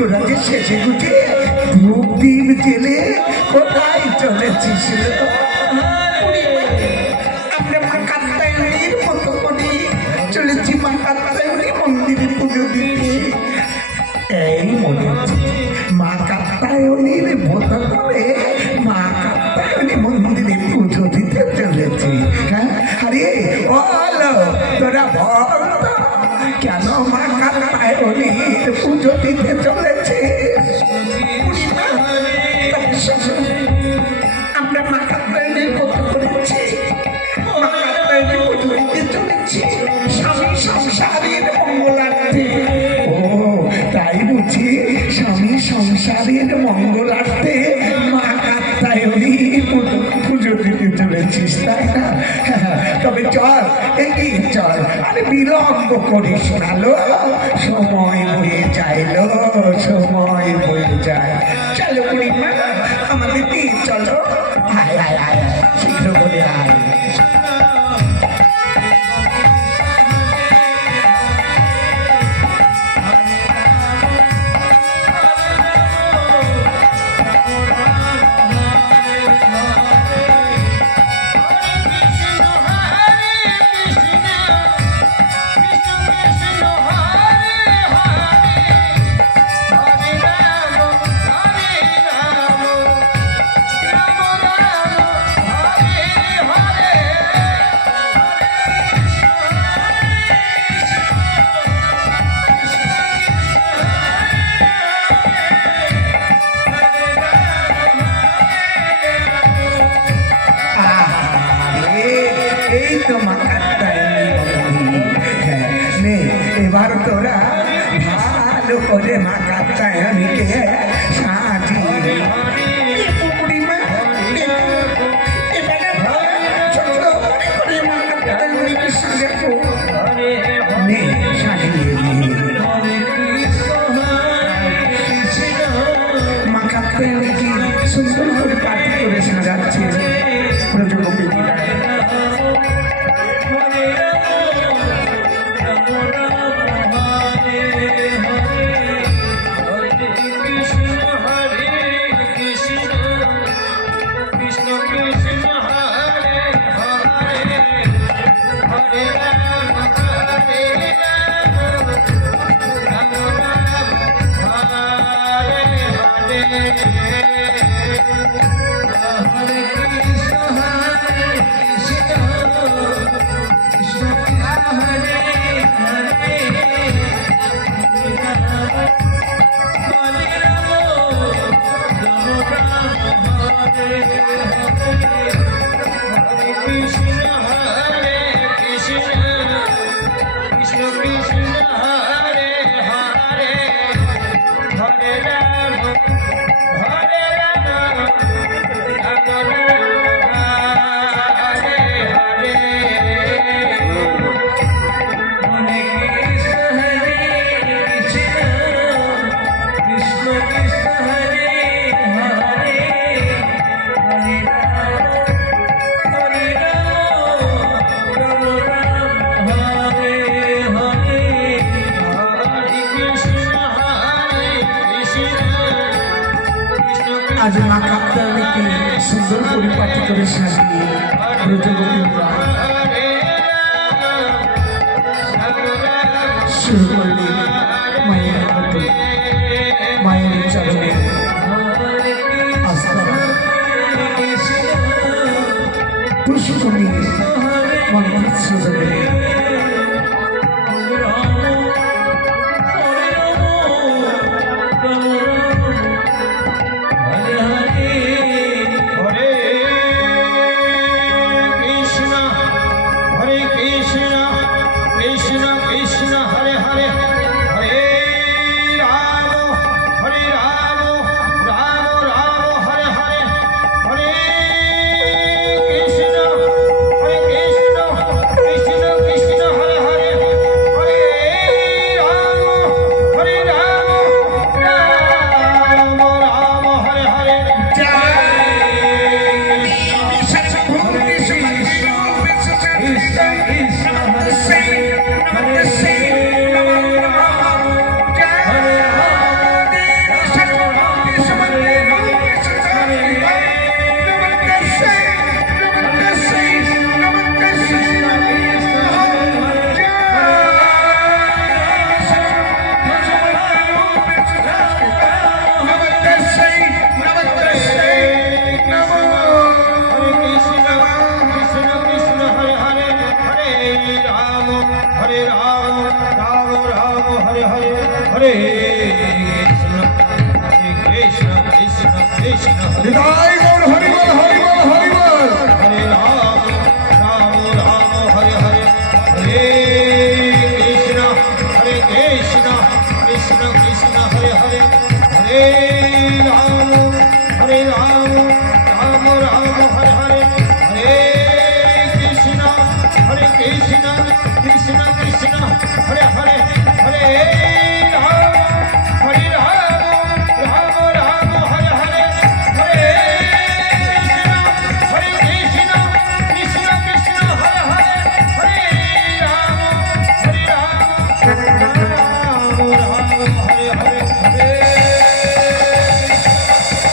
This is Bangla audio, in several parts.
তোরা যে শেষে গুটে দিন গেলে কোথায় চলেছিস বিলম্ব করিস না ಏನ ನೀ ಕೇ রে Sure.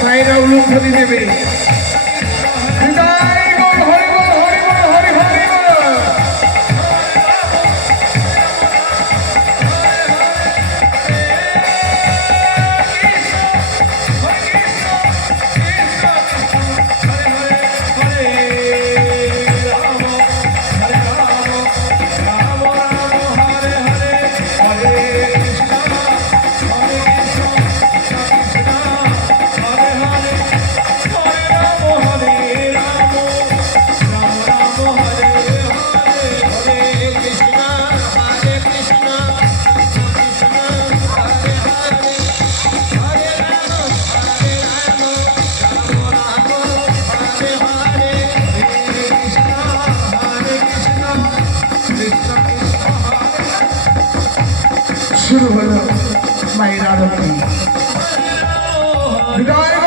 Saira Ulum Khadi Devi. শুরু হলো মায়ের আরতি হৃদয়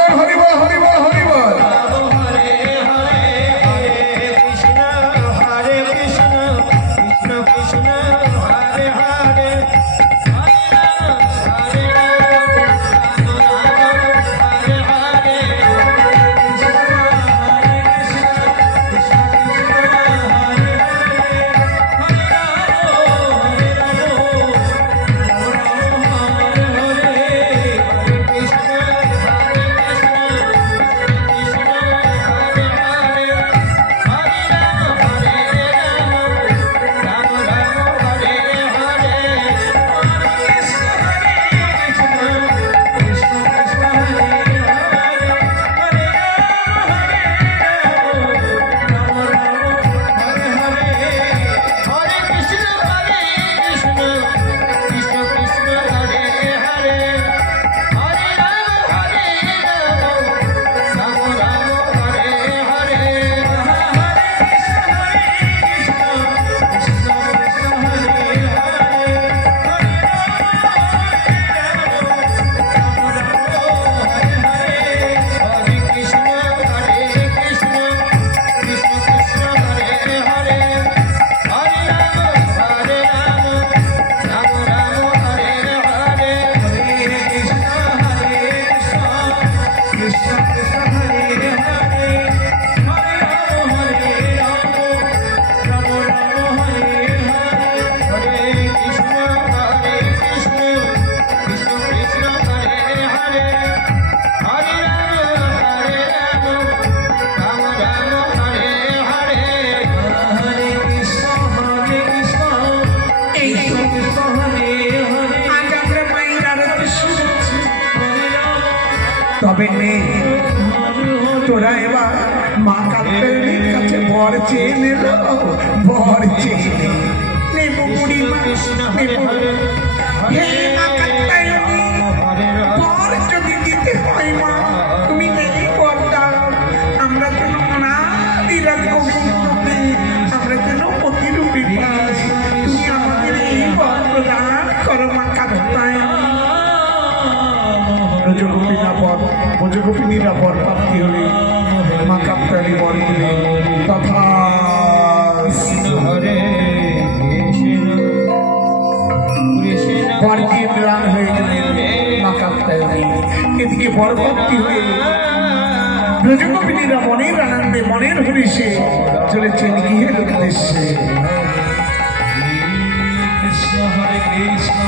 তবে মেয়ে তোরা এবার মা কাপ্তের কাছে বর চেয়ে নিল বর চেয়ে নেব মা বর যদি দিতে হয় মা গোপিনীরা বর প্রাপ্তি হলে মা কাপ্তারি বর হলে তথা প্রাণ হয়ে গেলেন মা কাপ্তারি এদিকে হয়ে ব্রজগোপিনীরা মনের আনন্দে মনের হরিষে চলেছেন গৃহের উদ্দেশ্যে। কৃষ্ণ কৃষ্ণ